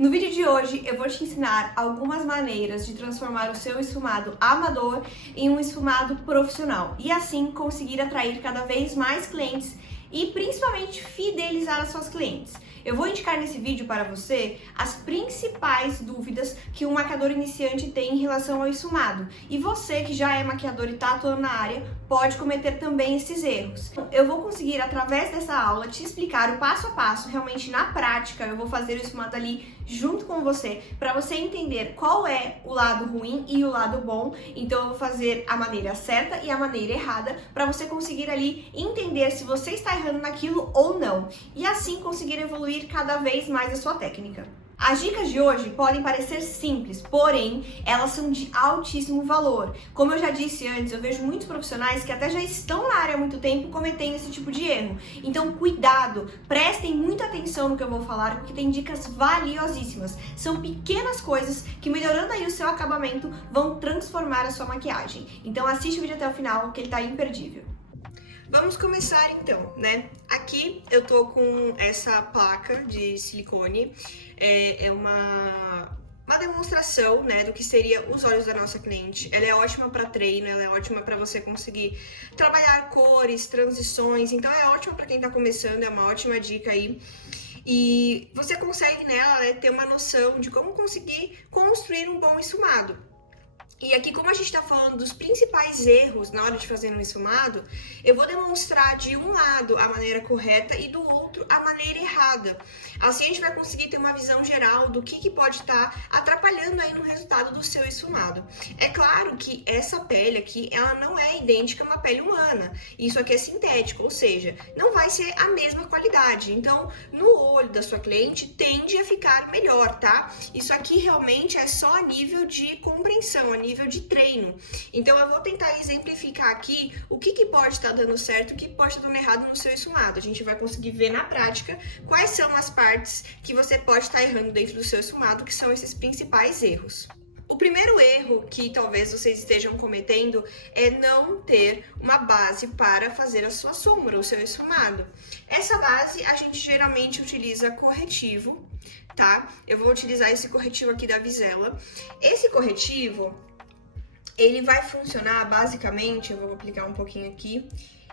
No vídeo de hoje eu vou te ensinar algumas maneiras de transformar o seu esfumado amador em um esfumado profissional e assim conseguir atrair cada vez mais clientes e principalmente fidelizar as suas clientes. Eu vou indicar nesse vídeo para você as principais dúvidas que um maquiador iniciante tem em relação ao esfumado. E você que já é maquiador e está atuando na área, pode cometer também esses erros. Eu vou conseguir, através dessa aula, te explicar o passo a passo, realmente na prática. Eu vou fazer o esfumado ali junto com você, para você entender qual é o lado ruim e o lado bom. Então eu vou fazer a maneira certa e a maneira errada, para você conseguir ali entender se você está errando naquilo ou não. E assim conseguir evoluir cada vez mais a sua técnica. As dicas de hoje podem parecer simples, porém, elas são de altíssimo valor. Como eu já disse antes, eu vejo muitos profissionais que até já estão na área há muito tempo cometendo esse tipo de erro. Então, cuidado, prestem muita atenção no que eu vou falar, porque tem dicas valiosíssimas. São pequenas coisas que, melhorando aí o seu acabamento, vão transformar a sua maquiagem. Então, assiste o vídeo até o final, que ele tá imperdível. Vamos começar então, né? Aqui eu tô com essa placa de silicone, é uma demonstração, né, do que seria os olhos da nossa cliente. Ela é ótima para treino, ela é ótima para você conseguir trabalhar cores, transições, então é ótima para quem tá começando, é uma ótima dica aí. E você consegue nela, né, ter uma noção de como conseguir construir um bom esfumado. E aqui, como a gente está falando dos principais erros na hora de fazer um esfumado, eu vou demonstrar de um lado a maneira correta e do outro a maneira errada. Assim a gente vai conseguir ter uma visão geral do que pode estar atrapalhando aí no resultado do seu esfumado. É claro que essa pele aqui, ela não é idêntica a uma pele humana. Isso aqui é sintético, ou seja, não vai ser a mesma qualidade. Então, no olho da sua cliente, tende a ficar melhor, tá? Isso aqui realmente é só a nível de compreensão, a nível de treino. Então eu vou tentar exemplificar aqui o que pode estar dando certo e o que pode estar dando errado no seu esfumado. A gente vai conseguir ver na prática quais são as partes que você pode estar errando dentro do seu esfumado, que são esses principais erros. O primeiro erro que talvez vocês estejam cometendo é não ter uma base para fazer a sua sombra, o seu esfumado. Essa base a gente geralmente utiliza corretivo, tá? Eu vou utilizar esse corretivo aqui da Vizela. Esse corretivo, ele vai funcionar basicamente, eu vou aplicar um pouquinho aqui,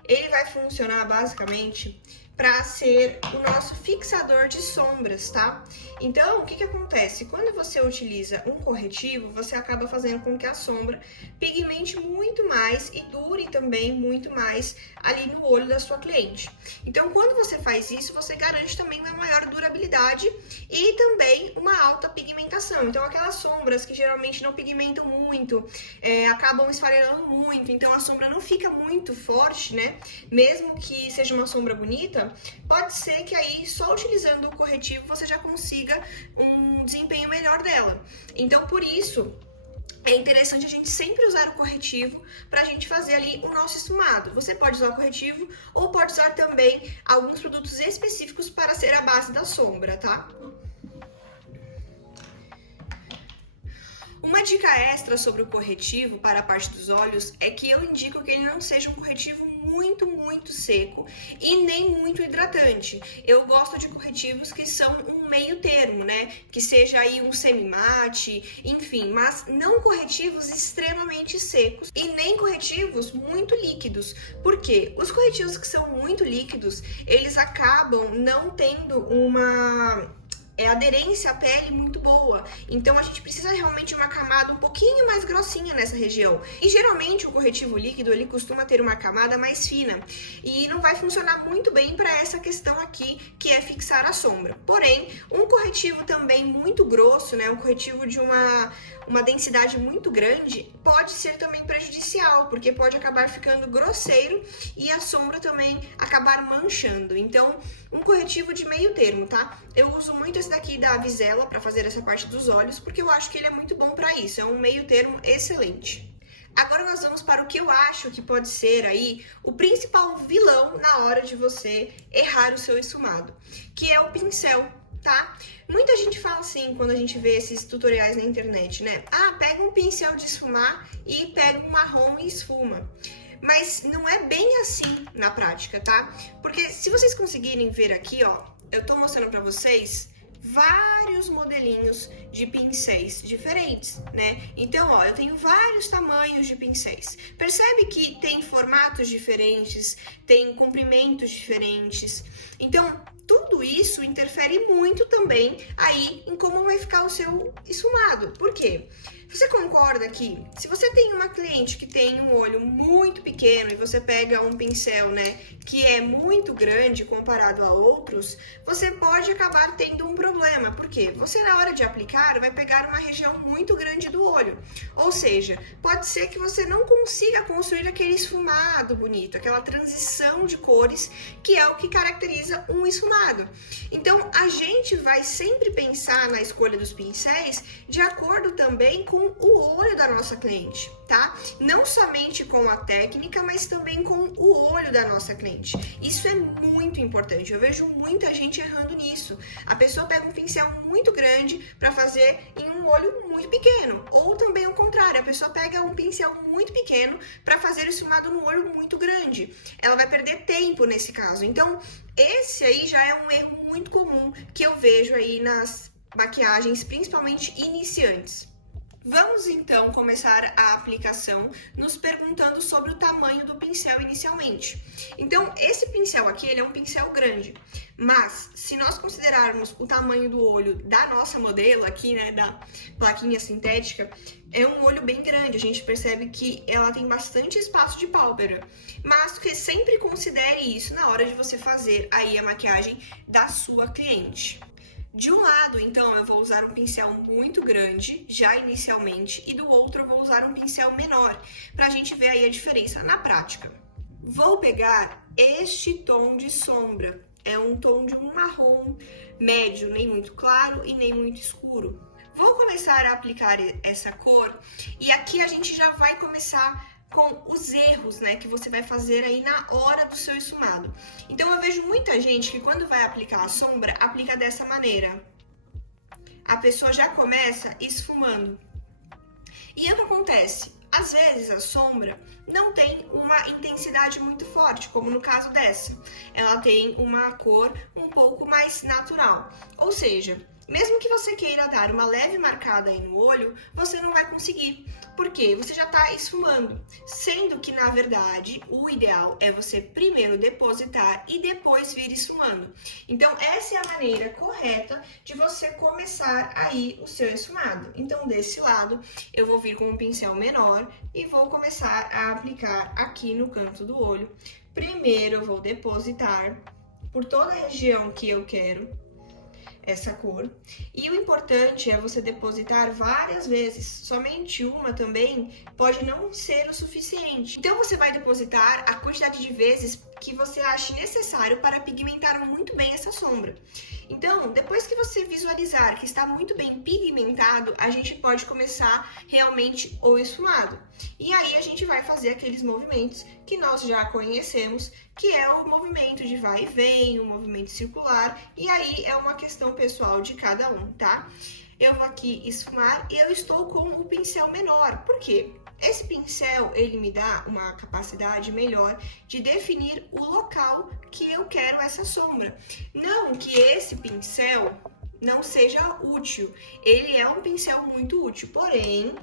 ele vai funcionar basicamente para ser o nosso fixador de sombras, tá? Então, o que acontece? Quando você utiliza um corretivo, você acaba fazendo com que a sombra pigmente muito mais e dure também muito mais ali no olho da sua cliente. Então, quando você faz isso, você garante também uma maior durabilidade e também uma alta pigmentação. Então, aquelas sombras que geralmente não pigmentam muito, acabam esfarelando muito, então a sombra não fica muito forte, né? Mesmo que seja uma sombra bonita, pode ser que aí, só utilizando o corretivo, você já consiga um desempenho melhor dela. Então, por isso, é interessante a gente sempre usar o corretivo para a gente fazer ali o nosso esfumado. Você pode usar o corretivo ou pode usar também alguns produtos específicos para ser a base da sombra, tá? Uma dica extra sobre o corretivo para a parte dos olhos é que eu indico que ele não seja um corretivo muito seco e nem muito hidratante. Eu gosto de corretivos que são um meio termo, né? Que seja aí um semi-mate, enfim, mas não corretivos extremamente secos e nem corretivos muito líquidos. Por quê? Os corretivos que são muito líquidos, eles acabam não tendo uma aderência à pele muito boa, então a gente precisa realmente de uma camada um pouquinho mais grossinha nessa região. E geralmente o corretivo líquido, ele costuma ter uma camada mais fina e não vai funcionar muito bem para essa questão aqui, que é fixar a sombra. Porém, um corretivo também muito grosso, né, um corretivo de uma densidade muito grande, pode ser também prejudicial, porque pode acabar ficando grosseiro e a sombra também acabar manchando. Então, um corretivo de meio termo, tá? Eu uso muito esse daqui da Vizela para fazer essa parte dos olhos, porque eu acho que ele é muito bom para isso, é um meio termo excelente. Agora nós vamos para o que eu acho que pode ser aí o principal vilão na hora de você errar o seu esfumado, que é o pincel, tá? Muita gente fala assim, quando a gente vê esses tutoriais na internet, né? Ah, pega um pincel de esfumar e pega um marrom e esfuma. Mas não é bem assim na prática, tá? Porque se vocês conseguirem ver aqui, ó, eu tô mostrando pra vocês, vários modelinhos de pincéis diferentes, né? Então, ó, eu tenho vários tamanhos de pincéis. Percebe que tem formatos diferentes, tem comprimentos diferentes. Então, tudo isso interfere muito também aí em como vai ficar o seu esfumado. Por quê? Você concorda que se você tem uma cliente que tem um olho muito pequeno e você pega um pincel, né, que é muito grande comparado a outros, você pode acabar tendo um problema. Por quê? Você na hora de aplicar vai pegar uma região muito grande do olho. Ou seja, pode ser que você não consiga construir aquele esfumado bonito, aquela transição de cores que é o que caracteriza um esfumado. Então, a gente vai sempre pensar na escolha dos pincéis de acordo também com o olho da nossa cliente, tá? Não somente com a técnica, mas também com o olho da nossa cliente. Isso é muito importante. Eu vejo muita gente errando nisso. A pessoa pega um pincel muito grande para fazer em um olho muito pequeno, ou também o contrário, a pessoa pega um pincel muito pequeno para fazer o esfumado num olho muito grande. Ela vai perder tempo nesse caso. Então, esse aí já é um erro muito comum que eu vejo aí nas maquiagens, principalmente iniciantes. Vamos então começar a aplicação nos perguntando sobre o tamanho do pincel inicialmente. Então, esse pincel aqui, ele é um pincel grande, mas se nós considerarmos o tamanho do olho da nossa modelo aqui, né, da plaquinha sintética, é um olho bem grande, a gente percebe que ela tem bastante espaço de pálpebra, mas que sempre considere isso na hora de você fazer aí a maquiagem da sua cliente. De um lado, então, eu vou usar um pincel muito grande, já inicialmente, e do outro eu vou usar um pincel menor, para a gente ver aí a diferença na prática. Vou pegar este tom de sombra, é um tom de um marrom médio, nem muito claro e nem muito escuro. Vou começar a aplicar essa cor, e aqui a gente já vai começar com os erros, né, que você vai fazer aí na hora do seu esfumado. Então eu vejo muita gente que quando vai aplicar a sombra, aplica dessa maneira. A pessoa já começa esfumando. E o que acontece? Às vezes a sombra não tem uma intensidade muito forte, como no caso dessa. Ela tem uma cor um pouco mais natural. Ou seja, mesmo que você queira dar uma leve marcada aí no olho, você não vai conseguir. Por quê? Você já está esfumando. Sendo que, na verdade, o ideal é você primeiro depositar e depois vir esfumando. Então, essa é a maneira correta de você começar aí o seu esfumado. Então, desse lado, eu vou vir com um pincel menor e vou começar a aplicar aqui no canto do olho. Primeiro, eu vou depositar por toda a região que eu quero essa cor. E o importante é você depositar várias vezes. Somente uma também pode não ser o suficiente. Então você vai depositar a quantidade de vezes que você ache necessário para pigmentar muito bem essa sombra. Então, depois que você visualizar que está muito bem pigmentado, a gente pode começar realmente o esfumado. E aí a gente vai fazer aqueles movimentos que nós já conhecemos, que é o movimento de vai e vem, o movimento circular, e aí é uma questão pessoal de cada um, tá? Eu vou aqui esfumar e eu estou com o pincel menor. Por quê? Esse pincel, ele me dá uma capacidade melhor de definir o local que eu quero essa sombra. Não que esse pincel não seja útil, ele é um pincel muito útil, porém,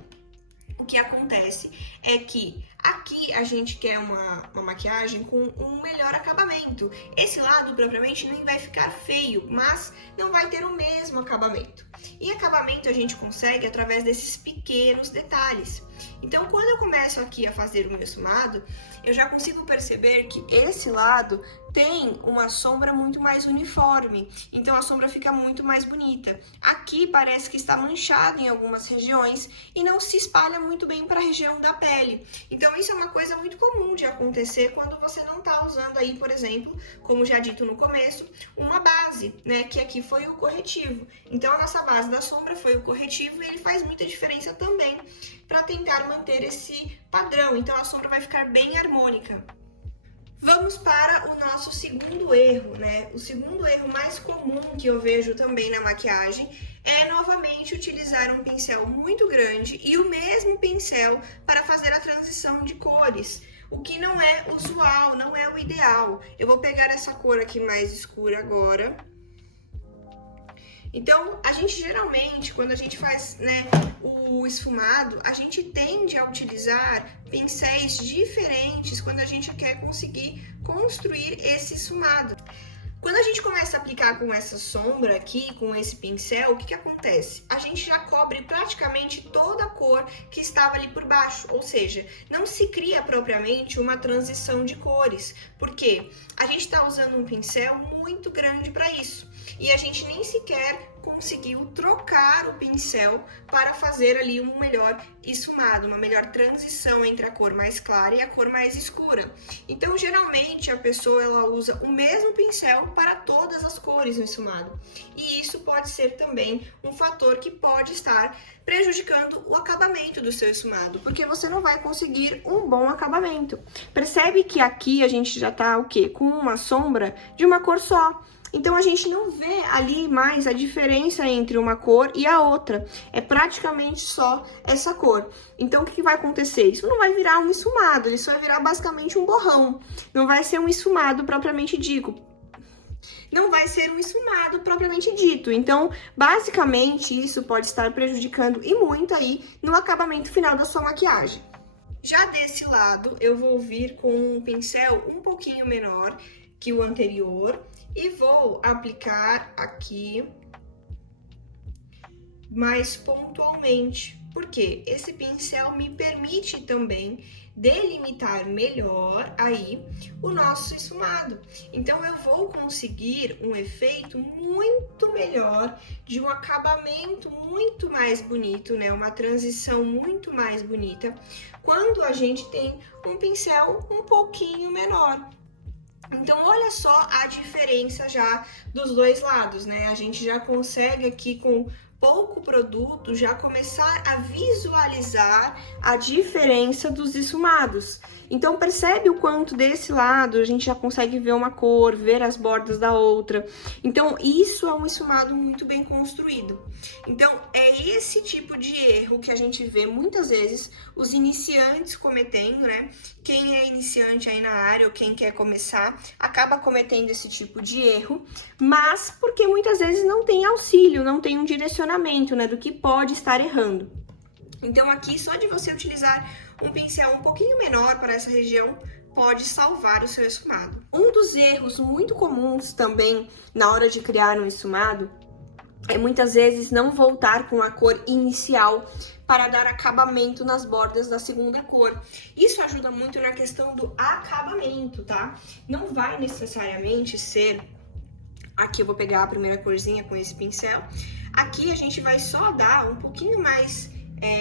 o que acontece é que aqui a gente quer uma maquiagem com um melhor acabamento. Esse lado, propriamente, nem vai ficar feio, mas não vai ter o mesmo acabamento. E acabamento a gente consegue através desses pequenos detalhes. Então, quando eu começo aqui a fazer o meu esfumado, eu já consigo perceber que esse lado tem uma sombra muito mais uniforme, então a sombra fica muito mais bonita. Aqui parece que está manchado em algumas regiões e não se espalha muito bem para a região da pele. Então isso é uma coisa muito comum de acontecer quando você não está usando aí, por exemplo, como já dito no começo, uma base, né, que aqui foi o corretivo. Então a nossa base da sombra foi o corretivo e ele faz muita diferença também para tentar manter esse padrão. Então a sombra vai ficar bem harmônica. Vamos para o nosso segundo erro, né? O segundo erro mais comum que eu vejo também na maquiagem é novamente utilizar um pincel muito grande e o mesmo pincel para fazer a transição de cores, o que não é usual, não é o ideal. Eu vou pegar essa cor aqui mais escura agora Então, a gente geralmente, quando a gente faz, né, o esfumado, a gente tende a utilizar pincéis diferentes quando a gente quer conseguir construir esse esfumado. Quando a gente começa a aplicar com essa sombra aqui, com esse pincel, o que acontece? A gente já cobre praticamente toda a cor que estava ali por baixo, ou seja, não se cria propriamente uma transição de cores, porque a gente está usando um pincel muito grande para isso, e a gente nem sequer conseguiu trocar o pincel para fazer ali um melhor esfumado, uma melhor transição entre a cor mais clara e a cor mais escura. Então, geralmente, a pessoa ela usa o mesmo pincel para todas as cores no esfumado. E isso pode ser também um fator que pode estar prejudicando o acabamento do seu esfumado, porque você não vai conseguir um bom acabamento. Percebe que aqui a gente já tá o quê? Com uma sombra de uma cor só. Então, a gente não vê ali mais a diferença entre uma cor e a outra. É praticamente só essa cor. Então, o que vai acontecer? Isso não vai virar um esfumado, isso vai virar basicamente um borrão. Não vai ser um esfumado propriamente dito. Não vai ser um esfumado propriamente dito. Então, basicamente, isso pode estar prejudicando e muito aí no acabamento final da sua maquiagem. Já desse lado, eu vou vir com um pincel um pouquinho menor que o anterior e vou aplicar aqui mais pontualmente, porque esse pincel me permite também delimitar melhor aí o nosso esfumado. Então, eu vou conseguir um efeito muito melhor, de um acabamento muito mais bonito, né? Uma transição muito mais bonita, quando a gente tem um pincel um pouquinho menor. Então, olha só a diferença já dos dois lados, né? A gente já consegue aqui com pouco produto já começar a visualizar a diferença dos esfumados. Então, percebe o quanto desse lado a gente já consegue ver uma cor, ver as bordas da outra. Então, isso é um esfumado muito bem construído. Então, é esse tipo de erro que a gente vê muitas vezes os iniciantes cometendo, né? Quem é iniciante aí na área ou quem quer começar, acaba cometendo esse tipo de erro, mas porque muitas vezes não tem auxílio, não tem um direcionamento, né, do que pode estar errando. Então, aqui, só de você utilizar um pincel um pouquinho menor para essa região, pode salvar o seu esfumado. Um dos erros muito comuns também na hora de criar um esfumado é muitas vezes não voltar com a cor inicial para dar acabamento nas bordas da segunda cor. Isso ajuda muito na questão do acabamento, tá? Não vai necessariamente ser... Aqui eu vou pegar a primeira corzinha com esse pincel. Aqui a gente vai só dar um pouquinho mais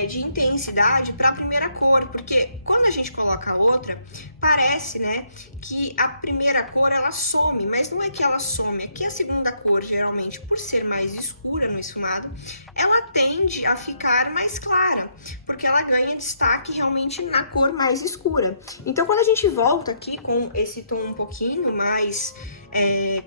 de intensidade para a primeira cor, porque quando a gente coloca a outra, parece, né, que a primeira cor ela some, mas não é que ela some, é que a segunda cor, geralmente, por ser mais escura no esfumado, ela tende a ficar mais clara, porque ela ganha destaque realmente na cor mais escura. Então, quando a gente volta aqui com esse tom um pouquinho mais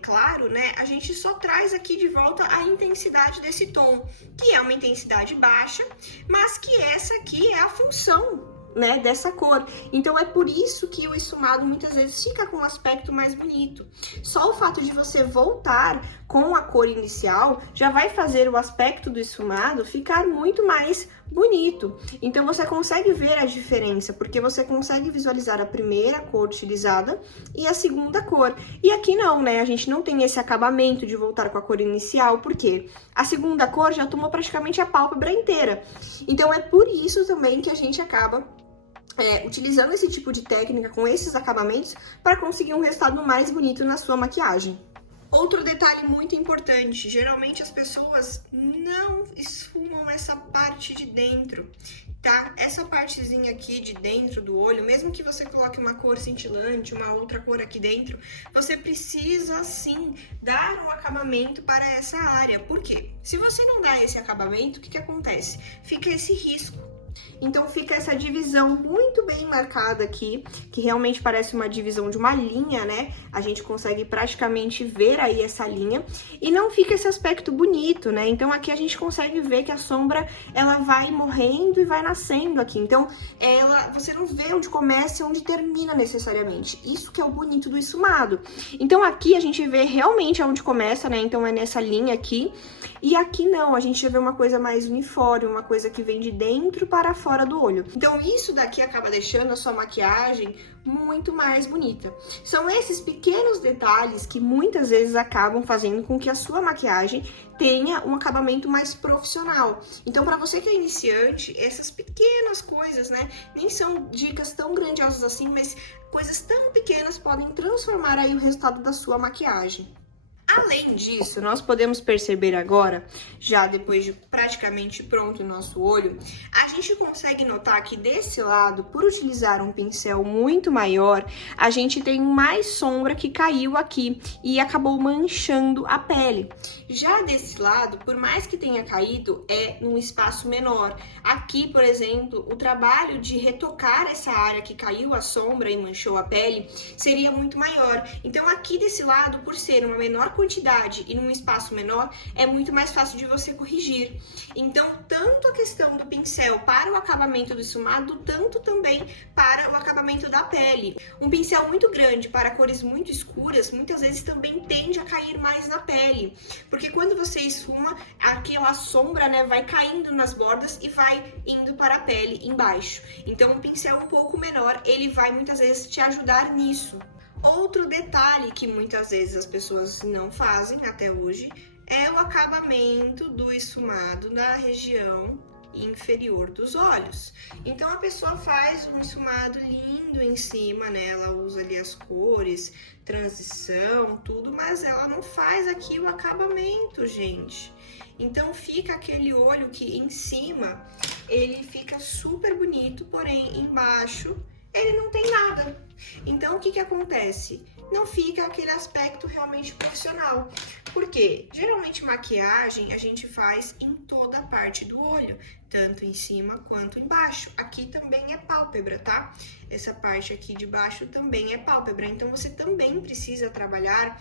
claro, né, a gente só traz aqui de volta a intensidade desse tom, que é uma intensidade baixa, mas que essa aqui é a função, né, dessa cor. Então, é por isso que o esfumado muitas vezes fica com um aspecto mais bonito. Só o fato de você voltar com a cor inicial já vai fazer o aspecto do esfumado ficar muito mais bonito. Então, você consegue ver a diferença, porque você consegue visualizar a primeira cor utilizada e a segunda cor. E aqui não, né? A gente não tem esse acabamento de voltar com a cor inicial, porque a segunda cor já tomou praticamente a pálpebra inteira. Então, é por isso também que a gente acaba utilizando esse tipo de técnica com esses acabamentos para conseguir um resultado mais bonito na sua maquiagem. Outro detalhe muito importante, geralmente as pessoas não esfumam essa parte de dentro, tá? Essa partezinha aqui de dentro do olho, mesmo que você coloque uma cor cintilante, uma outra cor aqui dentro, você precisa sim dar um acabamento para essa área. Por quê? Se você não dá esse acabamento, o que acontece? Fica esse risco. Então fica essa divisão muito bem marcada aqui, que realmente parece uma divisão de uma linha, né? A gente consegue praticamente ver aí essa linha e não fica esse aspecto bonito, né? Então aqui a gente consegue ver que a sombra, ela vai morrendo e vai nascendo aqui. Então você não vê onde começa e onde termina necessariamente. Isso que é o bonito do esfumado. Então aqui a gente vê realmente aonde começa, né? Então é nessa linha aqui. E aqui não, a gente já vê uma coisa mais uniforme, uma coisa que vem de dentro para fora do olho. Então isso daqui acaba deixando a sua maquiagem muito mais bonita. São esses pequenos detalhes que muitas vezes acabam fazendo com que a sua maquiagem tenha um acabamento mais profissional. Então, para você que é iniciante, essas pequenas coisas, né, nem são dicas tão grandiosas assim, mas coisas tão pequenas podem transformar aí o resultado da sua maquiagem. Além disso, nós podemos perceber agora, já depois de praticamente pronto o nosso olho, a gente consegue notar que desse lado, por utilizar um pincel muito maior, a gente tem mais sombra que caiu aqui e acabou manchando a pele. Já desse lado, por mais que tenha caído, é num espaço menor. Aqui, por exemplo, o trabalho de retocar essa área que caiu a sombra e manchou a pele seria muito maior. Então aqui desse lado, por ser uma menor quantidade e num espaço menor, é muito mais fácil de você corrigir. Então, tanto a questão do pincel para o acabamento do esfumado, tanto também para o acabamento da pele. Um pincel muito grande para cores muito escuras, muitas vezes também tende a cair mais na pele, porque quando você esfuma, aquela sombra, né, vai caindo nas bordas e vai indo para a pele embaixo. Então, um pincel um pouco menor, ele vai muitas vezes te ajudar nisso. Outro detalhe que muitas vezes as pessoas não fazem até hoje é o acabamento do esfumado na região inferior dos olhos. Então a pessoa faz um esfumado lindo em cima, né? Ela usa ali as cores, transição, tudo, mas ela não faz aqui o acabamento, gente. Então fica aquele olho que em cima ele fica super bonito, porém embaixo ele não tem nada. Então, o que acontece? Não fica aquele aspecto realmente profissional. Porque, geralmente, maquiagem a gente faz em toda a parte do olho, tanto em cima quanto embaixo. Aqui também é pálpebra, tá? Essa parte aqui de baixo também é pálpebra. Então, você também precisa trabalhar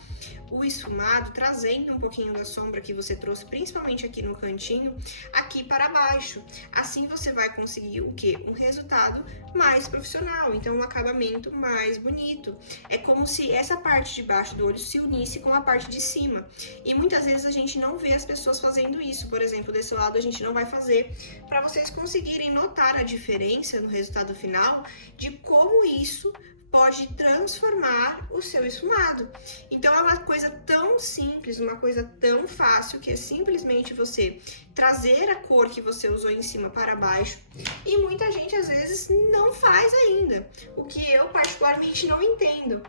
o esfumado, trazendo um pouquinho da sombra que você trouxe, principalmente aqui no cantinho, aqui para baixo. Assim, você vai conseguir o quê? Um resultado mais profissional. Então, um acabamento mais bonito. É como se essa parte de baixo do olho se unisse com a parte de cima. E muitas vezes a gente não vê as pessoas fazendo isso. Por exemplo, desse lado a gente não vai fazer, para vocês conseguirem notar a diferença no resultado final de como isso pode transformar o seu esfumado. Então é uma coisa tão simples, uma coisa tão fácil, que é simplesmente você trazer a cor que você usou em cima para baixo, e muita gente às vezes não faz ainda, o que eu particularmente não entendo.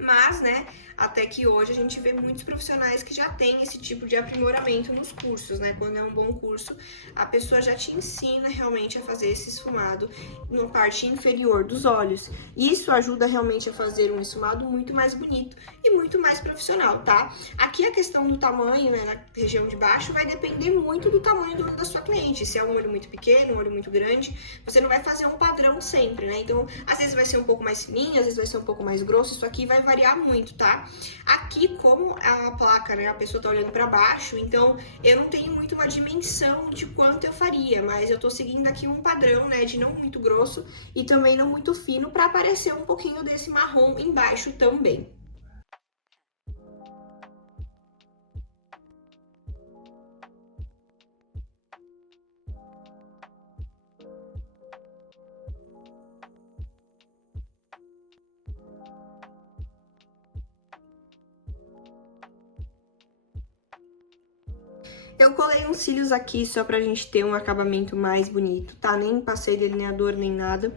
Mas, né, até que hoje a gente vê muitos profissionais que já têm esse tipo de aprimoramento nos cursos, né? Quando é um bom curso, a pessoa já te ensina realmente a fazer esse esfumado na parte inferior dos olhos. Isso ajuda realmente a fazer um esfumado muito mais bonito e muito mais profissional, tá? Aqui a questão do tamanho, né, na região de baixo, vai depender muito do tamanho do olho da sua cliente. Se é um olho muito pequeno, um olho muito grande, você não vai fazer um padrão sempre, né? Então, às vezes vai ser um pouco mais fininho, às vezes vai ser um pouco mais grosso, isso aqui vai variar muito, tá? Aqui, como a placa, né, a pessoa tá olhando pra baixo, então eu não tenho muito uma dimensão de quanto eu faria, mas eu tô seguindo aqui um padrão, né, de não muito grosso e também não muito fino, pra aparecer um pouquinho desse marrom embaixo também. Eu colei uns cílios aqui só pra gente ter um acabamento mais bonito, tá? Nem passei delineador nem nada,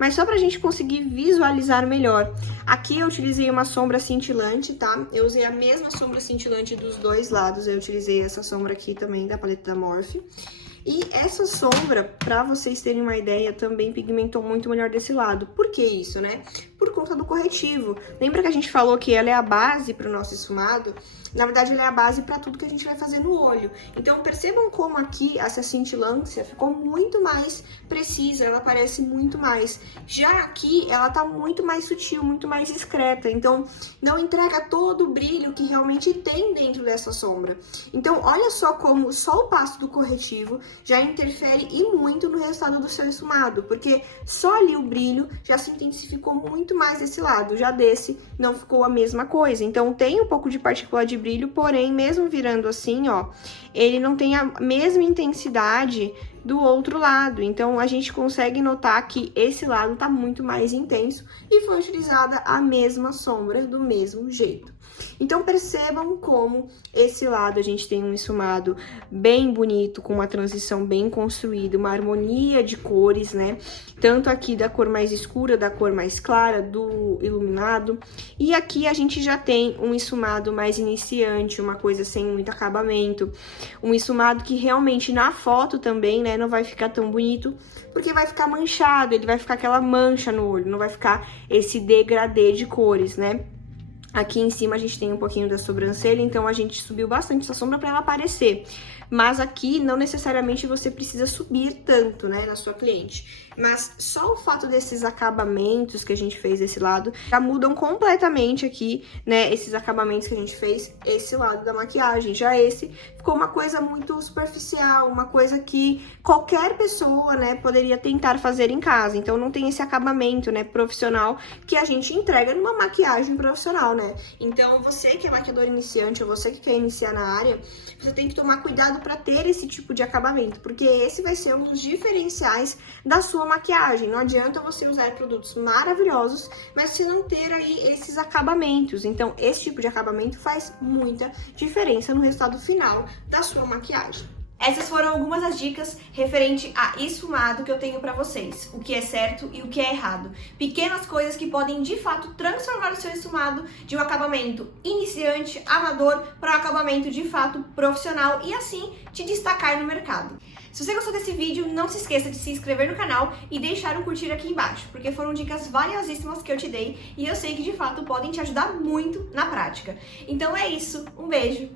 mas só pra gente conseguir visualizar melhor. Aqui eu utilizei uma sombra cintilante, tá? Eu usei a mesma sombra cintilante dos dois lados, eu utilizei essa sombra aqui também da paleta da Morphe. E essa sombra, pra vocês terem uma ideia, também pigmentou muito melhor desse lado. Por que isso, né? por conta do corretivo. Lembra que a gente falou que ela é a base para o nosso esfumado? Na verdade, ela é a base para tudo que a gente vai fazer no olho. Então, percebam como aqui essa cintilância ficou muito mais precisa, ela aparece muito mais. Já aqui, ela tá muito mais sutil, muito mais discreta. Então, não entrega todo o brilho que realmente tem dentro dessa sombra. Então, olha só como só o passo do corretivo já interfere e muito no resultado do seu esfumado, porque só ali o brilho já se intensificou muito mais desse lado, já desse não ficou a mesma coisa. Então, tem um pouco de partícula de brilho, porém, mesmo virando assim, ó, ele não tem a mesma intensidade do outro lado. Então, a gente consegue notar que esse lado tá muito mais intenso e foi utilizada a mesma sombra do mesmo jeito. Então, percebam como esse lado a gente tem um esfumado bem bonito, com uma transição bem construída, uma harmonia de cores, né? Tanto aqui da cor mais escura, da cor mais clara, do iluminado. E aqui a gente já tem um esfumado mais iniciante, uma coisa sem muito acabamento. Um esfumado que realmente na foto também, né, não vai ficar tão bonito, porque vai ficar manchado, ele vai ficar aquela mancha no olho, não vai ficar esse degradê de cores, né? Aqui em cima a gente tem um pouquinho da sobrancelha, então a gente subiu bastante essa sombra para ela aparecer. Mas aqui não necessariamente você precisa subir tanto, né, na sua cliente. Mas só o fato desses acabamentos que a gente fez desse lado já mudam completamente aqui, né, esses acabamentos que a gente fez, esse lado da maquiagem. Já esse ficou uma coisa muito superficial, uma coisa que qualquer pessoa, né, poderia tentar fazer em casa. Então não tem esse acabamento, né, profissional que a gente entrega numa maquiagem profissional, né? Então você que é maquiador iniciante ou você que quer iniciar na área, você tem que tomar cuidado para ter esse tipo de acabamento, porque esse vai ser um dos diferenciais da sua maquiagem. Não adianta você usar produtos maravilhosos, mas você não ter aí esses acabamentos. Então, esse tipo de acabamento faz muita diferença no resultado final da sua maquiagem. Essas foram algumas das dicas referente a esfumado que eu tenho pra vocês. O que é certo e o que é errado. Pequenas coisas que podem, de fato, transformar o seu esfumado de um acabamento iniciante, amador, para um acabamento, de fato, profissional e, assim, te destacar no mercado. Se você gostou desse vídeo, não se esqueça de se inscrever no canal e deixar um curtir aqui embaixo, porque foram dicas valiosíssimas que eu te dei e eu sei que, de fato, podem te ajudar muito na prática. Então é isso, um beijo!